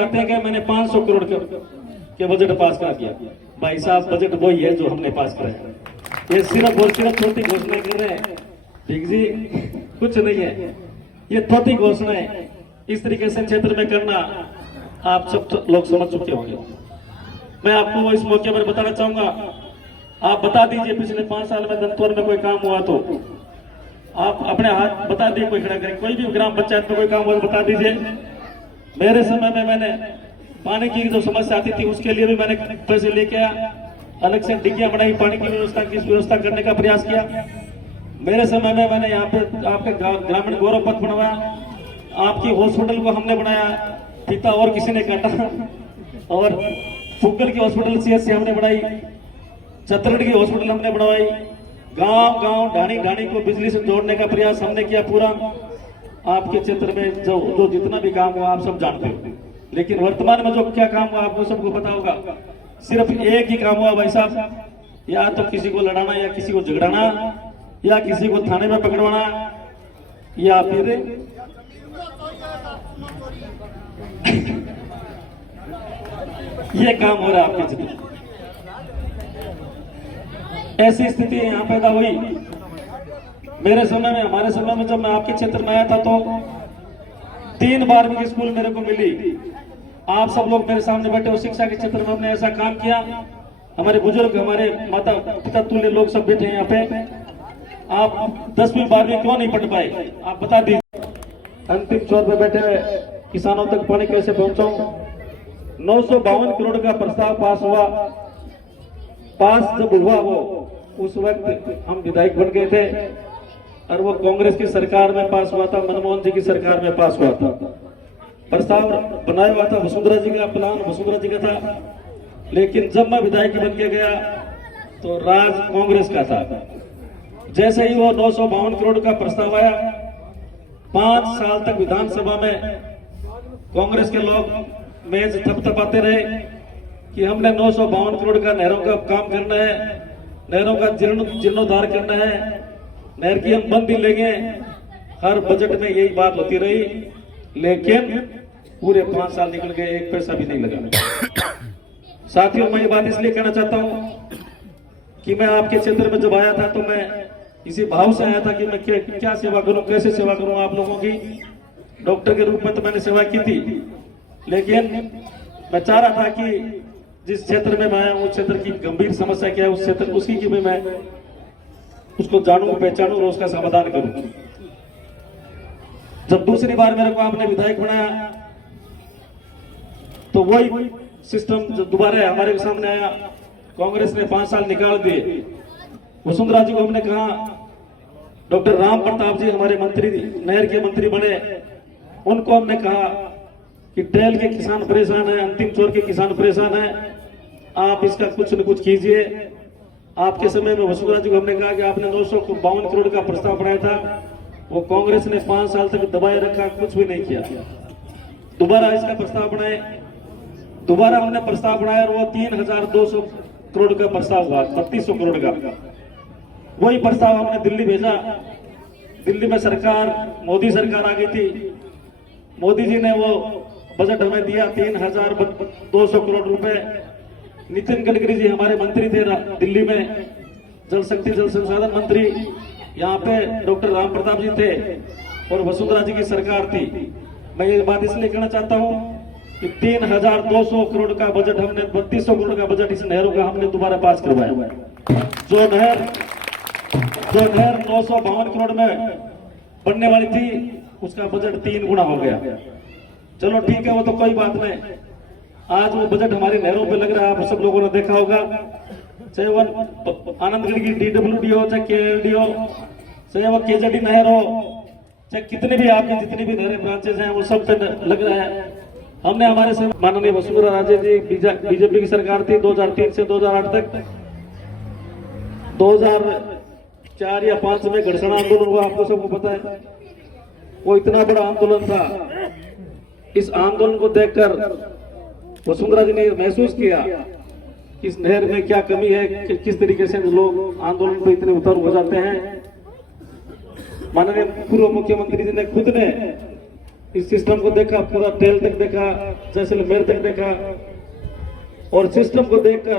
कहते हैं कि मैंने 500 करोड़ के बजट पास कर दिया। भाई साहब, बजट वही है जो हमने पास कराया। ये सिर्फ और सिर्फ छोटी घोषणाएं कर रहे हैं। ठीक जी, कुछ नहीं है, ये छोटी घोषणाएं इस तरीके से क्षेत्र में करना आप सब लोग समझ चुके होंगे। मैं आपको इस मौके पर बताना चाहूंगा, आप बता दीजिए पिछले 5 साल में दंतौर में कोई काम हुआ तो आप अपने हाथ बता दिए, कोई खड़ा करें। कोई भी ग्राम पंचायत में कोई काम हुआ तो बता दीजिए। मेरे समय में मैंने पानी की जो समस्या आती थी उसके लिए भी मैंने पैसे लेके आया, अलग से डिग्गियां बनाई, पानी की व्यवस्था करने का प्रयास किया। मेरे समय में मैंने यहाँ पे आपके ग्रामीण गौरव पथ बनवाया, आपकी हॉस्पिटल को हमने बनाया, पिता और किसी ने काटा। और फुगल की हॉस्पिटल सीएचसी हमने बनाई, छत्तरगढ़ की हॉस्पिटल हमने बनवाई, गांव गांव ढाणी ढाणी को बिजली से जोड़ने का प्रयास हमने किया पूरा। आपके क्षेत्र में जो जितना भी काम हुआ आप सब जानते हो, लेकिन वर्तमान में जो क्या काम हुआ आपको सबको पता होगा। सिर्फ एक ही काम हुआ भाई साहब, या तो किसी को लड़ाना, या किसी को झगड़ाना, या किसी को थाने में पकड़वाना, या फिर ये काम हो रहा है आपके क्षेत्र। ऐसी स्थिति यहाँ पैदा हुई। मेरे समय में, हमारे समय में, जब मैं आपके क्षेत्र में आया था तो 3 बार भी स्कूल मेरे को मिली। आप सब लोग मेरे सामने बैठे हो, शिक्षा के क्षेत्र में हमने ऐसा काम किया। हमारे बुजुर्ग, हमारे माता पिता तुल्य लोग सब बैठे हैं यहाँ पे। आप 10वीं 12वीं क्यों नहीं पढ़ पाए, आप बता दीजिए। अंतिम छोर पे बैठे हुए किसानों तक पानी कैसे पहुंचाऊं। 952 करोड़ का प्रस्ताव पास हुआ। पास जब हुआ वो, उस वक्त हम विधायक बन गए थे और वो कांग्रेस की सरकार में पास हुआ था, मनमोहन जी की सरकार में पास हुआ था। प्रस्ताव बनाया हुआ था, वसुंधरा जी का प्लान वसुंधरा जी का था। लेकिन जब मैं विधायक बन के गया तो राज कांग्रेस का था। जैसे ही वो 952 करोड़ का प्रस्ताव आया, 5 साल तक विधानसभा में कांग्रेस के लोग मेज थपथपाते रहे कि हमने 952 करोड़ का नहरों का काम करना है, नहरों का जीर्णोद्धार करना है, नहर की हम बंद भी लेंगे। हर बजट में यही बात होती रही, लेकिन पूरे 5 साल निकल गए, एक पैसा भी नहीं लगा। साथियों, मैं ये बात इसलिए कहना चाहता हूं कि मैं आपके क्षेत्र में जब आया था तो मैं इसी भाव से आया था कि मैं क्या सेवा करूं, कैसे सेवा करूं आप लोगों की। डॉक्टर के रूप में तो मैंने सेवा की थी, लेकिन मैं चाह रहा था कि जिस क्षेत्र में मैं आया हूं उस क्षेत्र की गंभीर समस्या क्या है, उस क्षेत्र उसकी की भी मैं उसको जानूं, पहचानूं और उसका समाधान करूं। जब दूसरी बार मेरे को आपने विधायक बनाया तो वही सिस्टम जो दोबारा हमारे सामने आया। कांग्रेस ने 5 साल निकाल दिए। वसुंधरा जी को हमने कहा, डॉक्टर राम प्रताप जी हमारे मंत्री, नहर के मंत्री बने, उनको हमने कहा कि ट्रेल के किसान परेशान है, अंतिम छोर के किसान परेशान है, आप इसका कुछ न कुछ कीजिए। आपके समय में वसुंधरा जी को हमने कहा कि आपने 952 करोड़ का प्रस्ताव बनाया था, वो कांग्रेस ने 5 साल तक दबाए रखा, कुछ भी नहीं किया। दोबारा इसका प्रस्ताव बनाए, दोबारा हमने प्रस्ताव बनाया और वो 3200 करोड़ का प्रस्ताव हुआ, 3200 करोड़ का। वही प्रस्ताव हमने दिल्ली भेजा। दिल्ली में सरकार, मोदी सरकार आ गई थी। मोदी जी ने वो बजट हमें दिया 3200 करोड़ रुपए। नितिन गडकरी जी हमारे मंत्री थे दिल्ली में, जल शक्ति जल संसाधन मंत्री। यहाँ पे डॉक्टर राम प्रताप जी थे और वसुंधरा जी की सरकार थी। मैं ये बात इसलिए कहना चाहता हूँ कि 3200 करोड़ का बजट हमने, 3200 करोड़ का बजट इस नहरों का हमने दोबारा पास करवाया। जो नहर 952 करोड़ में बनने वाली थी, उसका बजट 3 गुना हो गया। चलो ठीक है, वो तो कोई बात नहीं। आज वो बजट हमारी नहरों पे लग रहा है, आप सब लोगों ने देखा होगा। चाहे वो आनंदगढ़ की DWD हो, चाहे KLD हो, चाहे वो KJD नहर हो, चाहे कितने भी आपकी जितनी भी नहरें ब्रांचेज हैं, वो सब पे लग रहा है। हमने हमारे से माननीय वसुंधरा राजे जी, बीजेपी की सरकार थी 2003 से 2008 तक। 2004 या 5 में घर्षण आंदोलन हुआ, आपको सबको पता है। वो इतना बड़ा आंदोलन था। इस आंदोलन को देखकर वसुंधरा जी ने महसूस किया कि इस नहर में क्या कमी है, किस तरीके से लोग आंदोलन पर इतने उतर हो जाते हैं। माननीय पूर्व मुख्यमंत्री जी ने खुद ने इस सिस्टम को देखा, पूरा टेल तक देखा, जैसलमेर तक देखा, और सिस्टम को देखकर